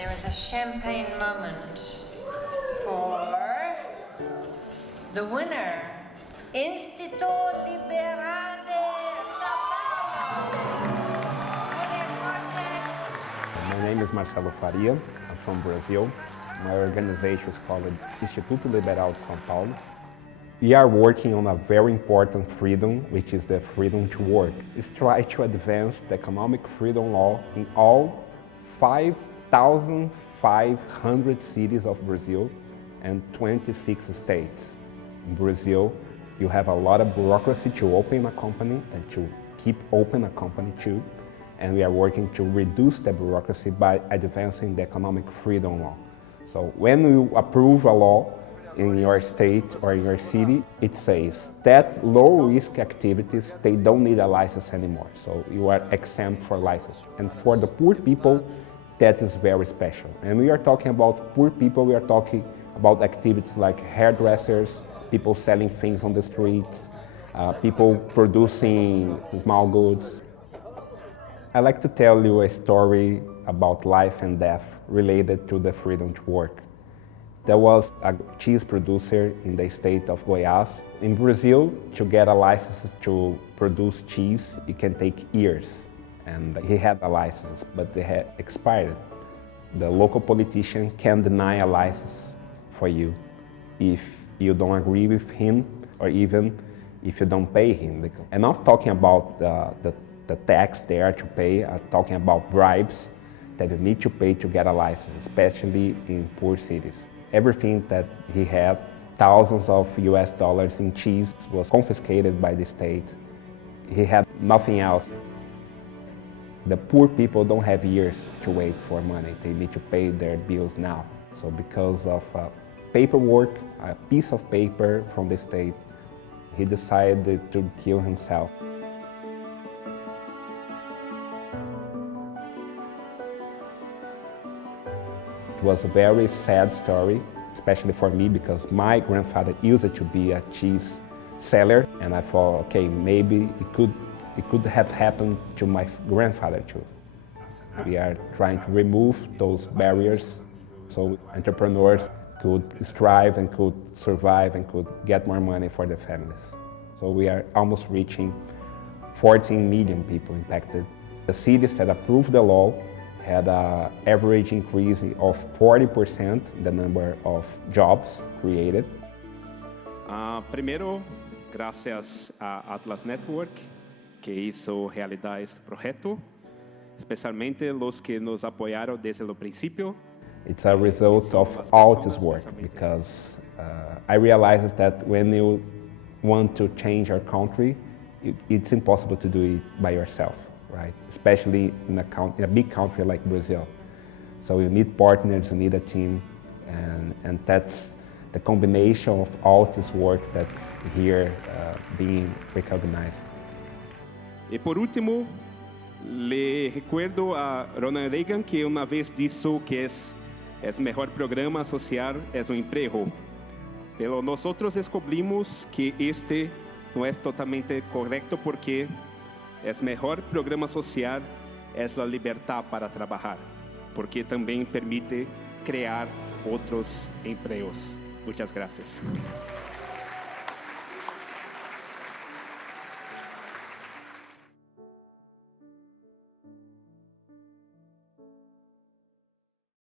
there is a champagne moment for the winner, Instituto Liberal de São Paulo. My name is Marcelo Faria. I'm from Brazil. My organization is called Instituto Liberal de São Paulo. We are working on a very important freedom, which is the freedom to work. It's try to advance the economic freedom law in all 5,500 cities of Brazil and 26 states. In Brazil, you have a lot of bureaucracy to open a company and to keep open a company too. And we are working to reduce the bureaucracy by advancing the economic freedom law. So when you approve a law in your state or in your city, it says that low-risk activities, they don't need a license anymore. So you are exempt for license. And for the poor people, that is very special. And we are talking about poor people, we are talking about activities like hairdressers, people selling things on the streets, people producing small goods. I'd like to tell you a story about life and death related to the freedom to work. There was a cheese producer in the state of Goiás. In Brazil, to get a license to produce cheese, it can take years. And he had a license, but it had expired. The local politician can deny a license for you if you don't agree with him or even if you don't pay him. I'm not talking about the tax there to pay, I'm talking about bribes that you need to pay to get a license, especially in poor cities. Everything that he had, thousands of US dollars in cheese, was confiscated by the state. He had nothing else. The poor people don't have years to wait for money. They need to pay their bills now. So because of paperwork, a piece of paper from the state, he decided to kill himself. It was a very sad story, especially for me, because my grandfather used to be a cheese seller, and I thought, okay, maybe it could have happened to my grandfather too. We are trying to remove those barriers so entrepreneurs could strive and could survive and could get more money for their families. So we are almost reaching 14 million people impacted. The cities that approved the law had an average increase of 40% the number of jobs created. Primero, gracias a Atlas Network, que hizo realidad este proyecto, especialmente los que nos apoyaron desde el principio. It's a result of all this work, because I realized that when you want to change our country, it's impossible to do it by yourself. Right? Especially in a big country like Brazil. So you need partners, you need a team, and that's the combination of all this work that's here being recognized. E por último, le recuerdo a Ronald Reagan que una vez dijo que es mejor programa social es un empleo. Pero nosotros descubrimos que este no es totalmente correcto porque es mejor programa social es la libertad para trabajar, porque también permite crear otros empleos. Muchas gracias.